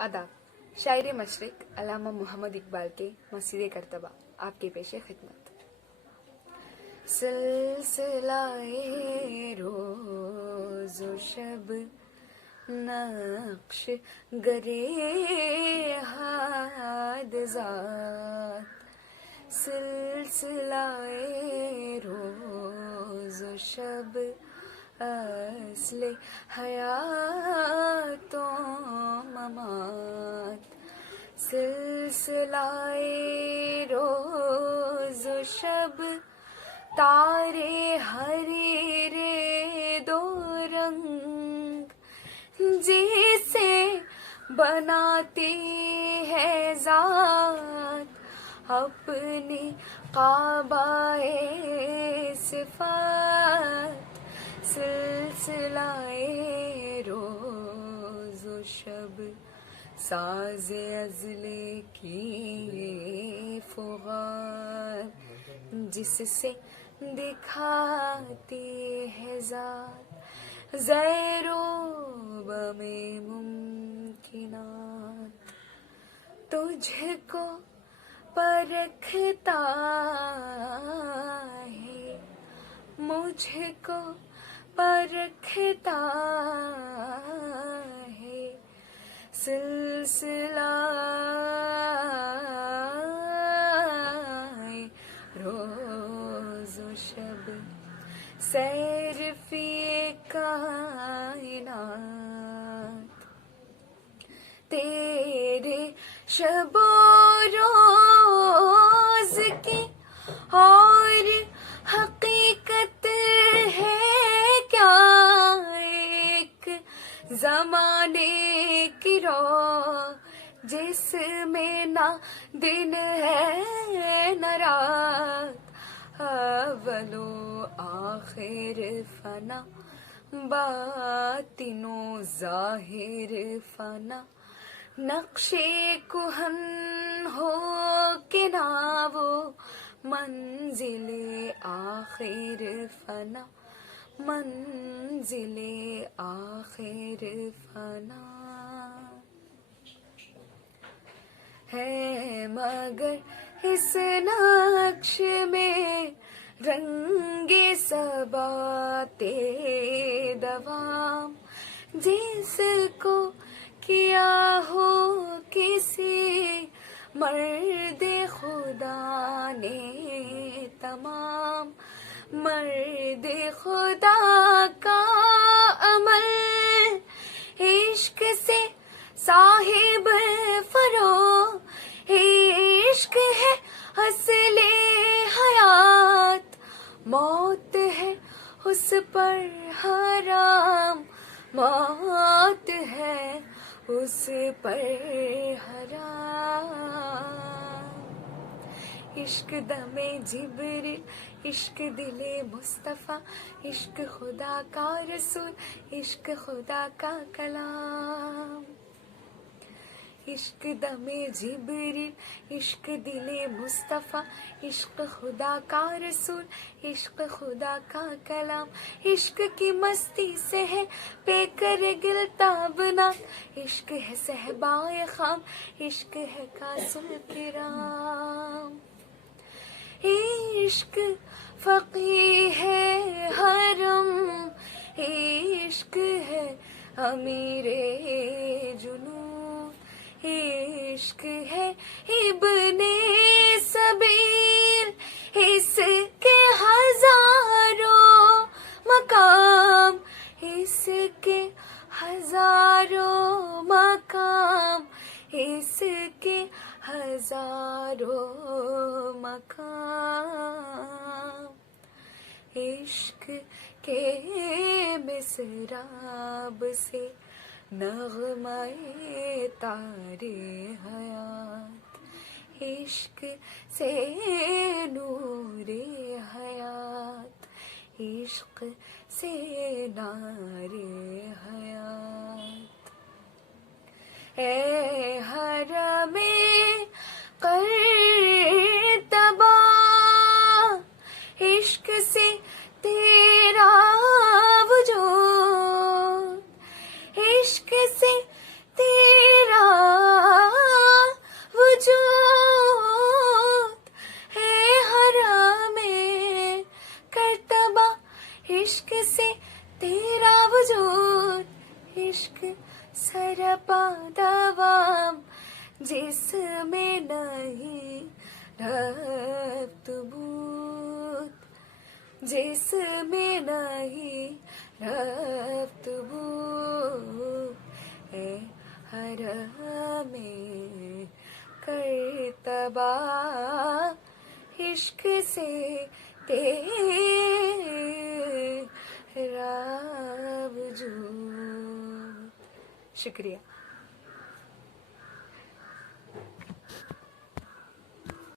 आदाब। शायर मशरिक अल्लामा मोहम्मद इकबाल के मसीदे करतबा आपके पेशे खिदमत। सिलसिलाए रोज़ो शब नक्श गरे हादजात, सिलसिलाए रोज़ो शब असले हयातो ममात, सिलसिलाए रोज़ो शब तारे हरीरे दो रंग जिसे बनाती है ज़ात अपनी काबाए सिफात, सिलसिलाए रोज़ो शब साज़े अज़ले की फुगार जिससे दिखाती है ज़ात ज़ैरो बमे मुमकिनात, तुझको परखता है मुझको परखता है सिलसिला रोज़ो शब सैर फी कायनात, तेरे शबो रोज़ की और हकीकत है क्या, एक ज़माने की रोज़ जिसमें ना दिन है न रात, अव्वलो आखिर फना बातिनो ज़ाहिर फना, नक्शे कुहन हो के ना वो मंजिले आखिर फना, मंजिले आखिर फना है मगर इस नक्श में रंगे सबाते दवाम, जिसको किया हो किसी मर्द खुदा ने तमाम, मर्द खुदा का अमल इश्क से साहिब फरो, इश्क है असले हयात, मौत है उस पर हराम, मौत है उस पर हराम। इश्क दमे जिब्रील, इश्क दिले मुस्तफ़ा, इश्क खुदा का रसूल, इश्क खुदा का कलाम, इश्क दमे जिब्रील, इश्क दिले मुस्तफ़ा, इश्क खुदा का रसूल, इश्क खुदा का कलाम, इश्क की मस्ती से है पेकर गिलताबना, इश्क है सहबाए खाम, इश्क है कासुल किराम, इश्क फ़क़ीह है हरम, इश्क है अमीरे जुनून, इश्क है इब्ने सबील, इसके हजारों मकाम, इसके हजारों मकाम, इसके हजारों मकाम, इश्क के मिसराब से नग़्माए तारे हयात, इश्क से नूरे हयात, इश्क से नारे हयात। ए हरमे करतबा इश्क से तेरा वजूद, इश्क से तेरा इश्क सरपा दवाम जिस में नहीं रब्त बूत जिस में नहीं रब्त बूत है हर में करतबा इश्क से तेरा वजूद. शुक्रिया.